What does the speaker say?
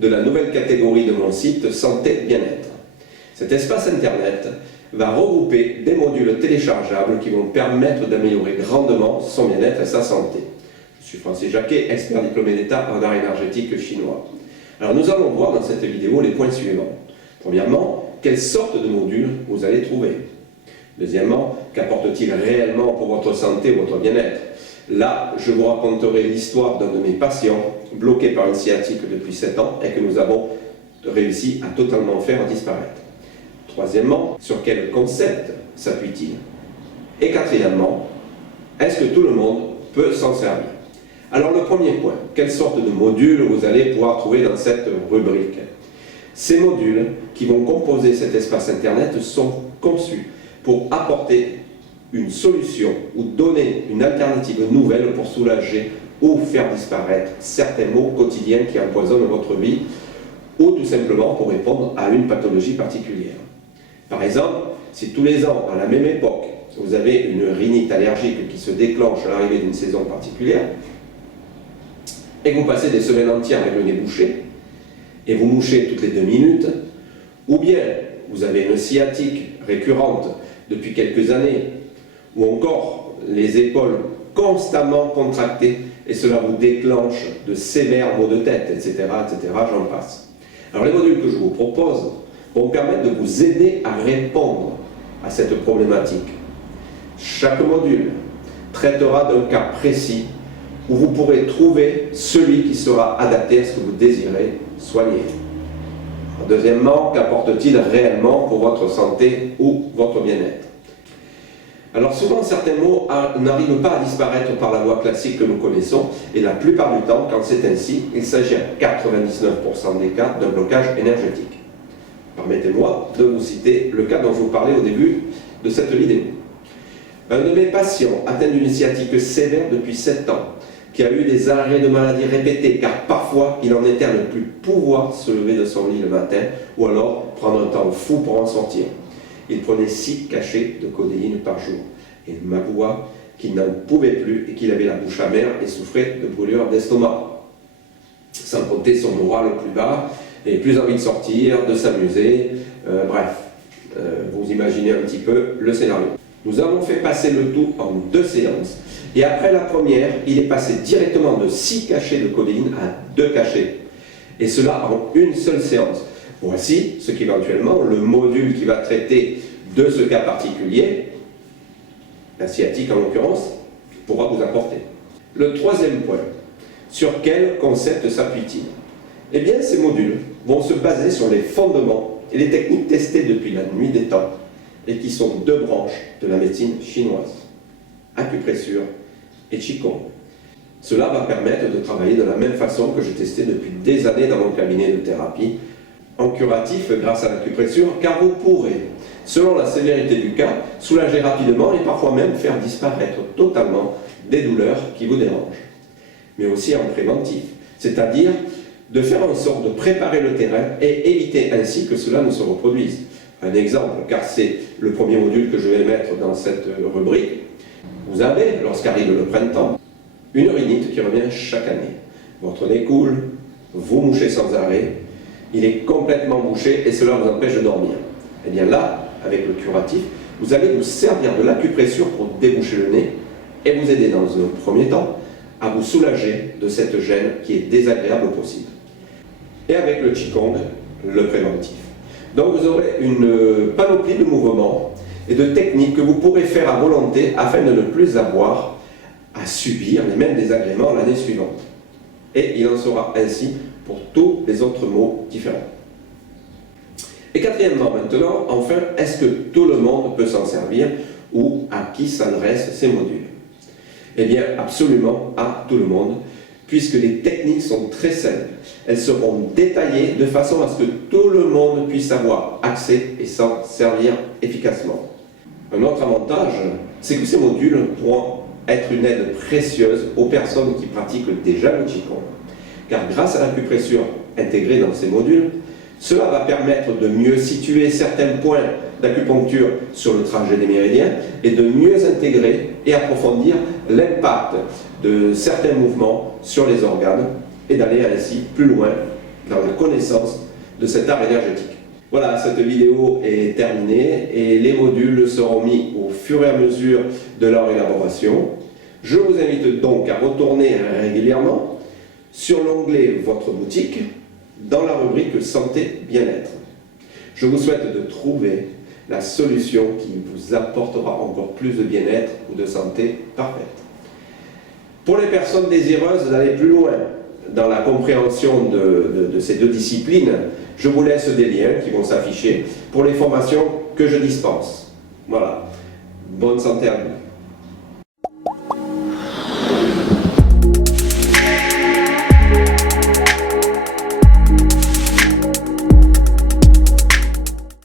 de la nouvelle catégorie de mon site Santé Bien-être. Cet espace internet va regrouper des modules téléchargeables qui vont permettre d'améliorer grandement son bien-être et sa santé. Je suis Francis Jacquet, expert diplômé d'État en art énergétique chinois. Alors nous allons voir dans cette vidéo les points suivants. Premièrement, quelle sorte de module vous allez trouver. Deuxièmement, qu'apporte-t-il réellement pour votre santé ou votre bien-être? Là, je vous raconterai l'histoire d'un de mes patients bloqué par une sciatique depuis 7 ans et que nous avons réussi à totalement faire disparaître. Troisièmement, sur quel concept s'appuie-t-il? Et quatrièmement, est-ce que tout le monde peut s'en servir? Alors le premier point, quelle sorte de module vous allez pouvoir trouver dans cette rubrique? Ces modules qui vont composer cet espace internet sont conçus pour apporter une solution ou donner une alternative nouvelle pour soulager ou faire disparaître certains maux quotidiens qui empoisonnent votre vie ou tout simplement pour répondre à une pathologie particulière. Par exemple, si tous les ans, à la même époque, vous avez une rhinite allergique qui se déclenche à l'arrivée d'une saison particulière et que vous passez des semaines entières avec le nez bouché et vous mouchez toutes les 2 minutes, ou bien vous avez une sciatique récurrente depuis quelques années, ou encore les épaules constamment contractées et cela vous déclenche de sévères maux de tête, etc., j'en passe. Alors les modules que je vous propose vont permettre de vous aider à répondre à cette problématique. Chaque module traitera d'un cas précis où vous pourrez trouver celui qui sera adapté à ce que vous désirez soigner. Deuxièmement, qu'apporte-t-il réellement pour votre santé ou votre bien-être? Alors souvent, certains maux n'arrivent pas à disparaître par la voie classique que nous connaissons, et la plupart du temps, quand c'est ainsi, il s'agit à 99% des cas d'un blocage énergétique. Permettez-moi de vous citer le cas dont je vous parlais au début de cette vidéo. Un de mes patients atteint d'une sciatique sévère depuis 7 ans, qui a eu des arrêts de maladie répétés, car parfois il en était à ne plus pouvoir se lever de son lit le matin, ou alors prendre un temps fou pour en sortir. Il prenait 6 cachets de codéine par jour, et il m'avoua qu'il n'en pouvait plus et qu'il avait la bouche amère et souffrait de brûlures d'estomac. Sans compter son moral au plus bas, et plus envie de sortir, de s'amuser, vous imaginez un petit peu le scénario. Nous avons fait passer le tout en 2 séances, et après la première, il est passé directement de 6 cachets de codéine à 2 cachets, et cela en une seule séance. Voici ce qu'éventuellement le module qui va traiter de ce cas particulier, la sciatique en l'occurrence, pourra vous apporter. Le troisième point, sur quel concept s'appuie-t-il? Eh bien, ces modules vont se baser sur les fondements et les techniques testées depuis la nuit des temps et qui sont 2 branches de la médecine chinoise, acupressure et Qigong. Cela va permettre de travailler de la même façon que j'ai testé depuis des années dans mon cabinet de thérapie, en curatif grâce à l'acupressure, car vous pourrez, selon la sévérité du cas, soulager rapidement et parfois même faire disparaître totalement des douleurs qui vous dérangent. Mais aussi en préventif, c'est-à-dire de faire en sorte de préparer le terrain et éviter ainsi que cela ne se reproduise. Un exemple, car c'est le premier module que je vais mettre dans cette rubrique. Vous avez, lorsqu'arrive le printemps, une rhinite qui revient chaque année. Votre nez coule, vous mouchez sans arrêt, il est complètement bouché et cela vous empêche de dormir. Et bien là, avec le curatif, vous allez vous servir de l'acupressure pour déboucher le nez et vous aider dans un premier temps à vous soulager de cette gêne qui est désagréable au possible. Et avec le Qigong, le préventif. Donc vous aurez une panoplie de mouvements et de techniques que vous pourrez faire à volonté afin de ne plus avoir à subir les mêmes désagréments l'année suivante. Et il en sera ainsi pour tous les autres maux différents. Et quatrièmement maintenant, enfin, est-ce que tout le monde peut s'en servir ou à qui s'adressent ces modules? Eh bien, absolument à tout le monde, puisque les techniques sont très simples. Elles seront détaillées de façon à ce que tout le monde puisse avoir accès et s'en servir efficacement. Un autre avantage, c'est que ces modules pourront être une aide précieuse aux personnes qui pratiquent déjà le Qigong. Car grâce à l'acupressure intégrée dans ces modules, cela va permettre de mieux situer certains points d'acupuncture sur le trajet des méridiens et de mieux intégrer et approfondir l'impact de certains mouvements sur les organes et d'aller ainsi plus loin dans la connaissance de cet art énergétique. Voilà, cette vidéo est terminée et les modules seront mis au fur et à mesure de leur élaboration. Je vous invite donc à retourner régulièrement sur l'onglet Votre boutique dans la rubrique Santé Bien-être. Je vous souhaite de trouver la solution qui vous apportera encore plus de bien-être ou de santé parfaite. Pour les personnes désireuses d'aller plus loin dans la compréhension de ces deux disciplines, je vous laisse des liens qui vont s'afficher pour les formations que je dispense. Voilà. Bonne santé à vous.